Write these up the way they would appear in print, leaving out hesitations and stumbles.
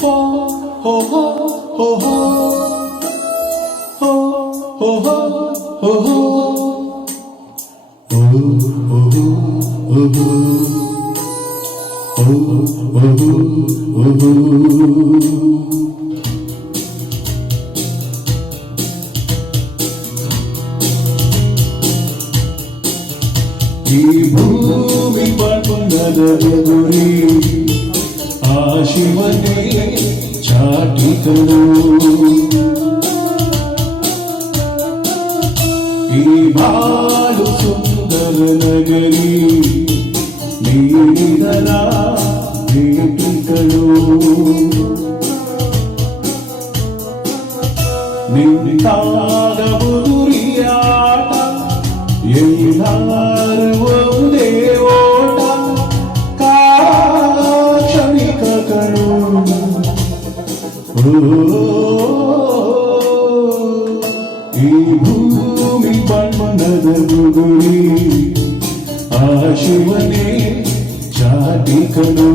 ho ho ho ho ho ho ho ho ho ho ಈ ಭೂಮಿ ಬಣ್ಣದ ಎದುರಿ ಆ ಶಿವನೇ ಚಾಟಿಕನು ಈ ಬಾಳು ಸುಂದರ ನಗರಿ ನೀಡಿದರ ಭೇಟಿಗಳು ನಿಂತಾಗ ಬುದುರಿಯಾಟ ಎಲ್ಲರೂ ಒಂದೇ ಓಟ ಕ್ಷಣಿಕಗಳು ಈ ಭೂಮಿ ಬಣ್ಣದ ಗುಗುರಿ ಆ ಶಿವನೇ ಚಾಟಿಕನು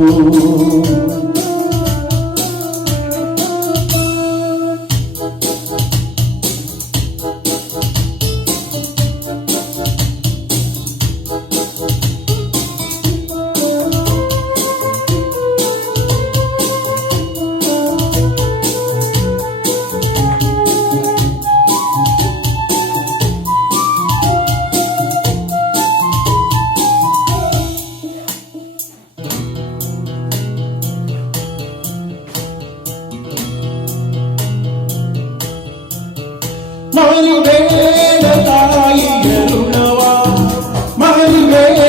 ಮರುಬೇಡ ತಾಯಿಯ ಋಣವ ಮರುಬೇಡ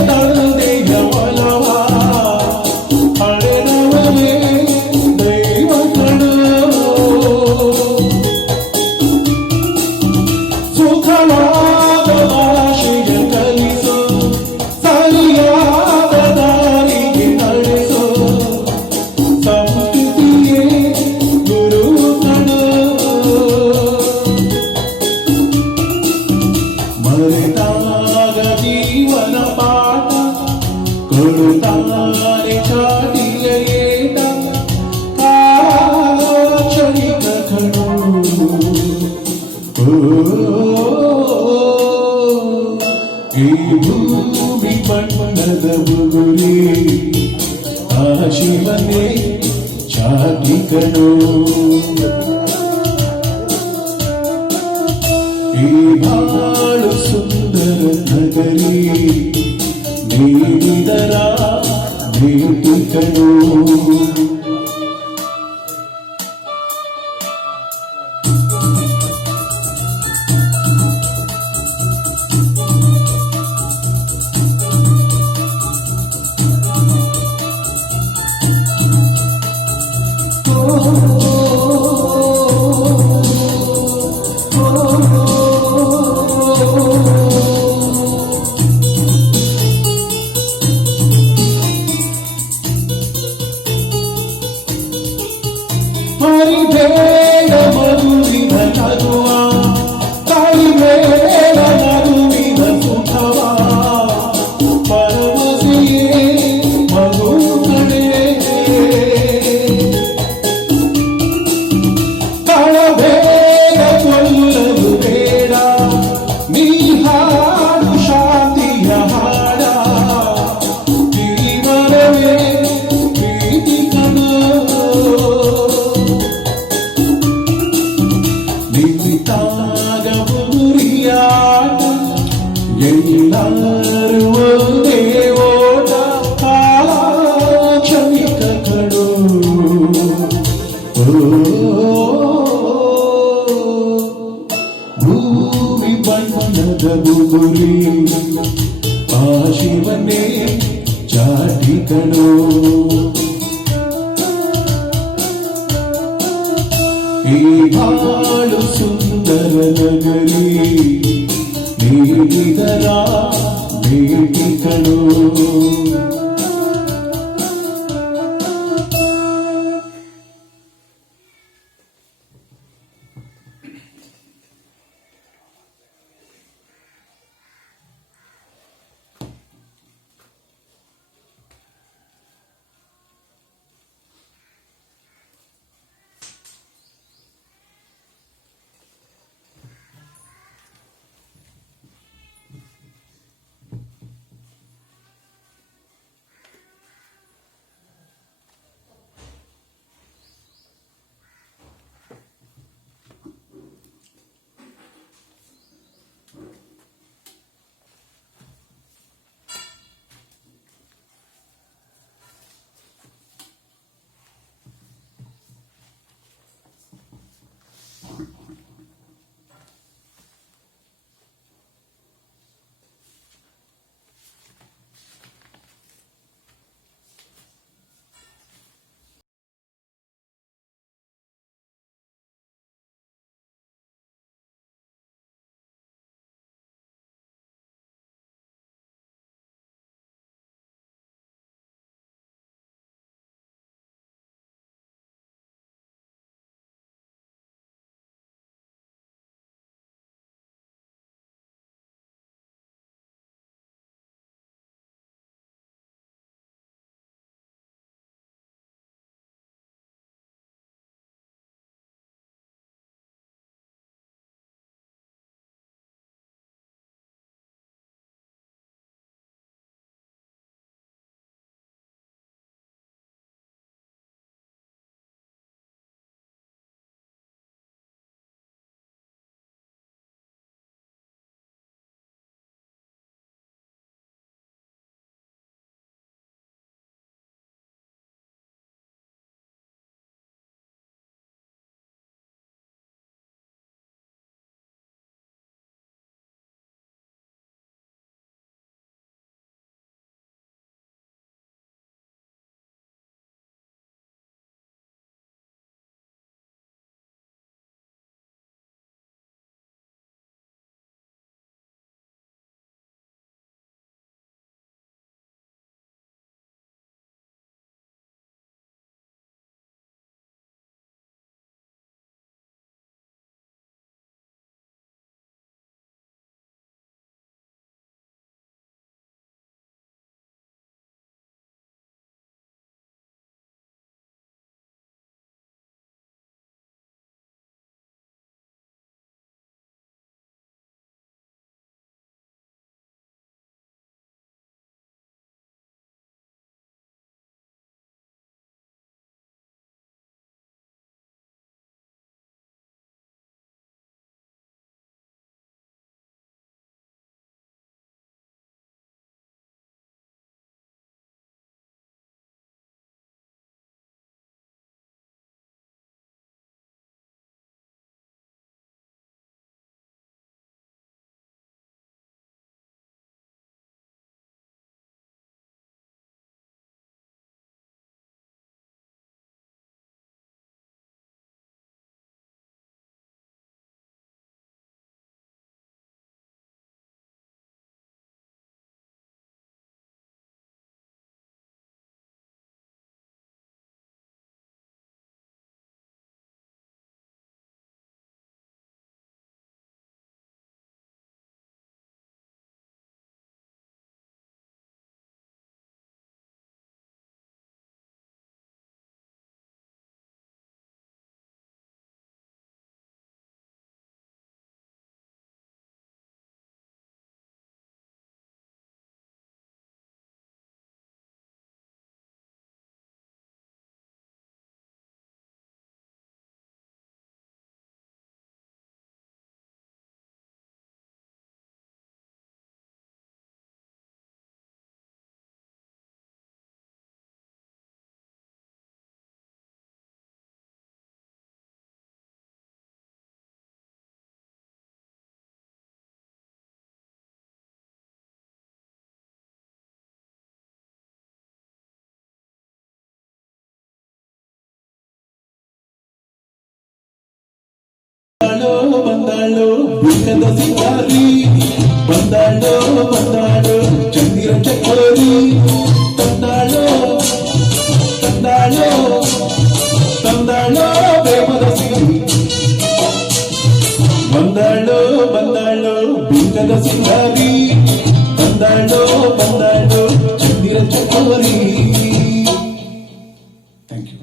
ತಂದೆಯ ಒಲವ ಹಳೆದವನೇ ದೈವ ಕಣ ಸುಖವಾದ ಭಾಷೆಯ ಕಲಿಸು ಸರಿಯಾದ ದಾರಿಗೆ ನಡೆಸು ಸಂಸ್ಕೃತಿಯೇ ಗುರು ಕಣ ಮರೆತಾಗ ಜೀವನ ಪಾಠ ಕೊಡುತ್ತಾರೆ ಚಾಟಿಯ ಏಟ ಕ್ಷಣಿಕ ಕಣು ಈ ಭೂಮಿ ಬಣ್ಣದ ಬುಗುರಿ ಆ ಶಿವನೇ ಚಾಟಿಕನು ಈ ಬಾಳು ಸುಂದರ ನಗರಿ ನೀಡಿದರ ಭೇಟಿಗಳು ಮರಿಬೇಡ ಮಧುವಿನ ನಗುವ ಕೈಬೇಡ ನಗುವಿನ ಸುಖವ ಪರವಸಿಯೇ ಮಗು ಕಡೆ ಕಳಬೇಡ ಕೊಲ್ಲಲು ಬೇಡ ನೀ ಹಾಡು ಶಾಂತಿಯ ಹಾಡ ಜೀವನವೇ ಪ್ರೀತಿ ಕಣ ನಿಂತಾಗ ಬುದುರಿಯಾಟ ಎಲ್ಲರೂ ಒಂದೇ ಓಟ ಕ್ಷಣಿಕ ಕಡು ಭೂಮಿ ಬಣ್ಣದ ಬುಗುರಿ ಆ ಶಿವನೇ ಚಾಟಿಕನು ಈ ಬಾಳು ಸುಂದರ ನಗರಿ ನೀಡಿದರ ಭೇಟಿಗಳು ಬಿಂಕದ ಸಿಂಗಾರಿ ಬಂದಾಳೋ ಬಂದಾಳೋ ಚಂದಿರ ಚಕೋರಿ ತಂದಾಳೋ ತಂದಾಳೋ ತಂದಾಳೋ ಪ್ರೇಮದ ಸಿಂಗಾರಿ ಬಂದಾಳೋ ಬಂದಾಳೋ ಬಿಂಕದ ಸಿಂಗಾರಿ ಬಂದಾಳೋ ಬಂದಾಳೋ ಚಂದಿರ ಚಕೋರಿ. Thank you.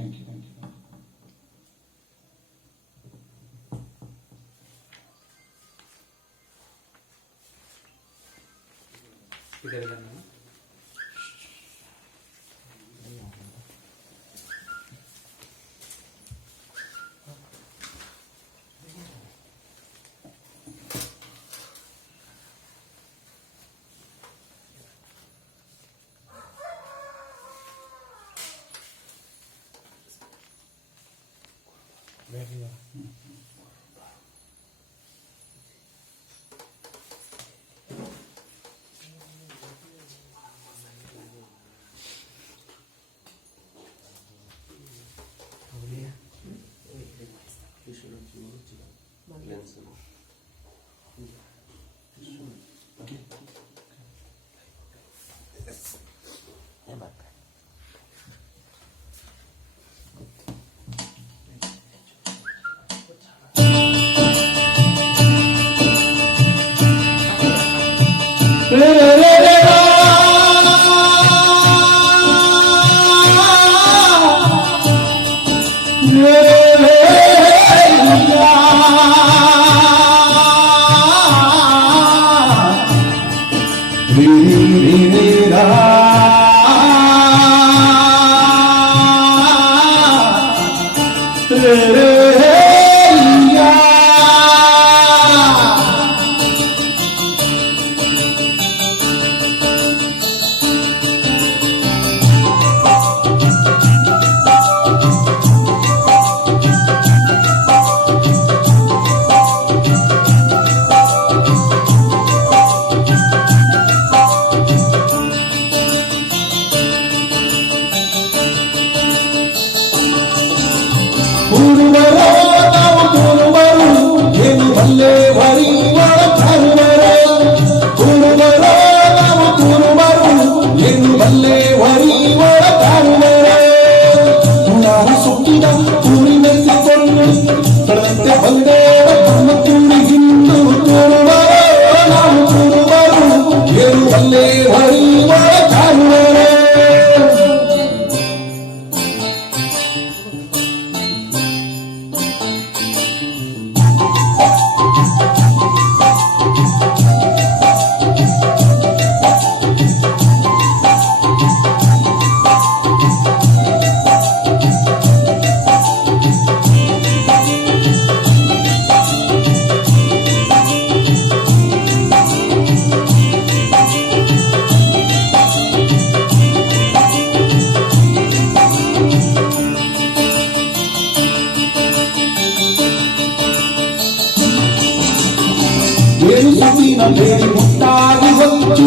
ಬೇಡಿ ಮುಟ್ಟಾಗಿ ಹೊಂಚಿ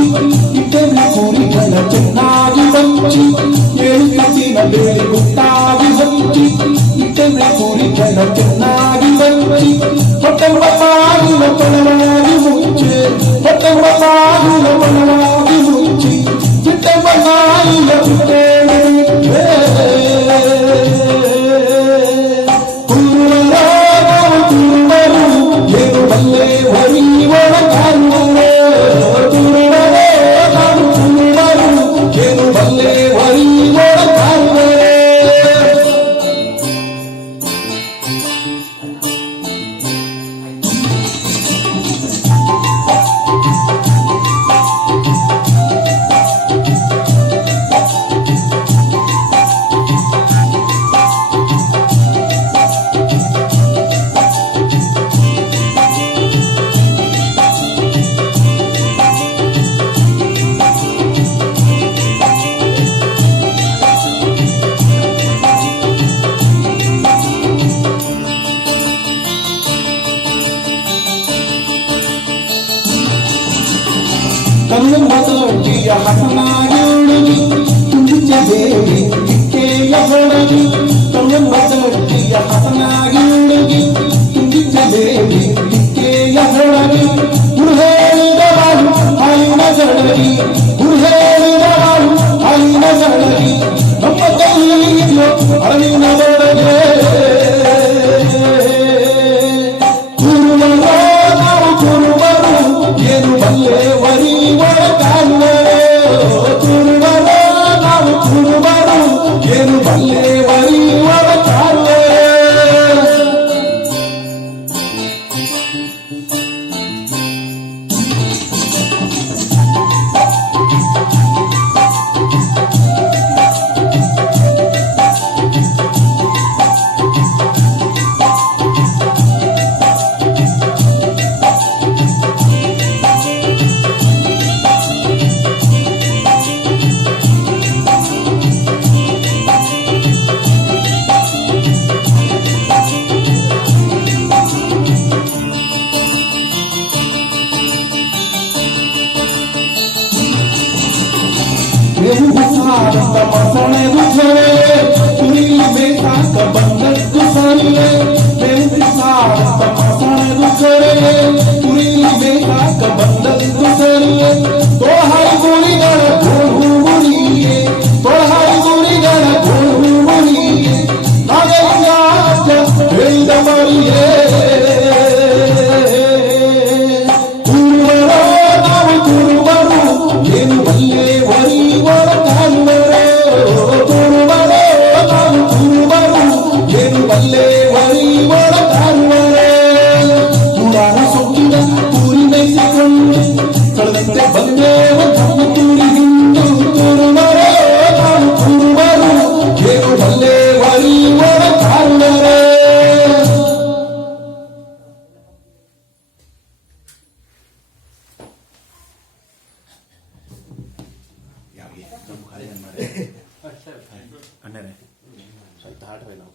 ಇಟ್ಟೆನೆ ಕೋರಿಗಳ ಚೆನ್ನಾಗಿ ಹೊಂಚಿ ಏಳು ಕಸಿನ ಬೇಡಿ ಮುಟ್ಟಾಗಿ ಹೊಂಚಿ ಇಟ್ಟೆನೆ ಕೋರಿಗಳ ಚೆನ್ನಾಗಿ ಹೊಂಚಿ ಹೊಟ್ಟೆವ ಮಾಗುಲ ಪಣವಾಗಿ ಮುಂಚೆ ಹೊಟ್ಟೆವ ಮಾಗುಲ ಪಣವಾಗಿ ಮುಂಚಿ ಚಿಟ್ಟೆವ ಮಾಗುಲ ಪುಟ್ಟೇನೆ ಕಲ್ಲಂಬದೊಡ್ಡಿಯ ಹಸನಾಗಿ ಉಳುಗಿ ತುಂಬಿച്ച ದೇವಿ ಕಿಕ್ಕೆಯ ಹೊರಗಿ ಕಲ್ಲಂಬದೊಡ್ಡಿಯ ಹಸನಾಗಿ ಉಳುಗಿ ತುಂಬಿച്ച ದೇವಿ ಕಿಕ್ಕೆಯ ಹೊರಗಿ ಅಡಗಿ ನಮ್ಮ ಕೈಯಿಲ್ಲೋ ಅಳಿನ ಒಳಗೆ ಕುರುಬರೋ ನಾವು ಕುರುಬರು ಏನು ಬಲ್ಲೆ ವರಿ ಒಳಗಾಗುವರೋ ಕುರುಬರೋ ನಾವು ಕುರುಬರು ಏನು ಬಲ್ಲೆ ವರಿ ಒಳಗಾಗುವರೋ ಸಾರಂತ ಮಸಣೆದು ಸೊರೆ ಕುರಿಲಿ ಬೇಕಾಕ ಬಂದದ್ದು ಸರಿಯೇ ಬೆಂಕಿ ಸಾರಂತ ಮಸಣೆದು ಸೊರೆ ಕುರಿಲಿ ಬೇಕಾಕ ಬಂದದ್ದು ಸರಿಯೇ ತೋಹಾಯಿ ಗುರಿಗಳ ಗೋಳು ಗುರಿಯೇ ತೋಹಾಯಿ ಗುರಿಗಳ ಗೋಳು ಗುರಿಯೇ ನಾಗಲಿಂಗಾಚ ಹೇಳಿದ ಮರಿಯೇ ಕುರುಬರೋ ನಾವು ಕುರುಬರು ಏನು ಬಲ್ಲೆ ವರಿ ಒಳಗಾಗುವರೋ ಕುರುಬರೋ ನಾವು ಕುರುಬರು ಏನು ಬಲ್ಲೆ ವರಿ ಒಳಗಾಗುವರೋ ಪುರಾಣ ಸೊಕ್ಕಿದ ಕೂರಿ ಮೇಯಿಸಿಕೊಂಡು ಕಳೆದಂತೆ ಬಂದೇವ ತಮ್ಮ ತೂರಿ ಹಿಂಡು ಕುರುಬರೋ ನಾವು ಕುರುಬರು ಏನು ಬಲ್ಲೆ ವರಿ ಒಳಗಾಗುವರೋ ಅಣ್ಣರೇ ಸ್ವಲ್ಪ ಹಾಡ್ರೆ ನಾವು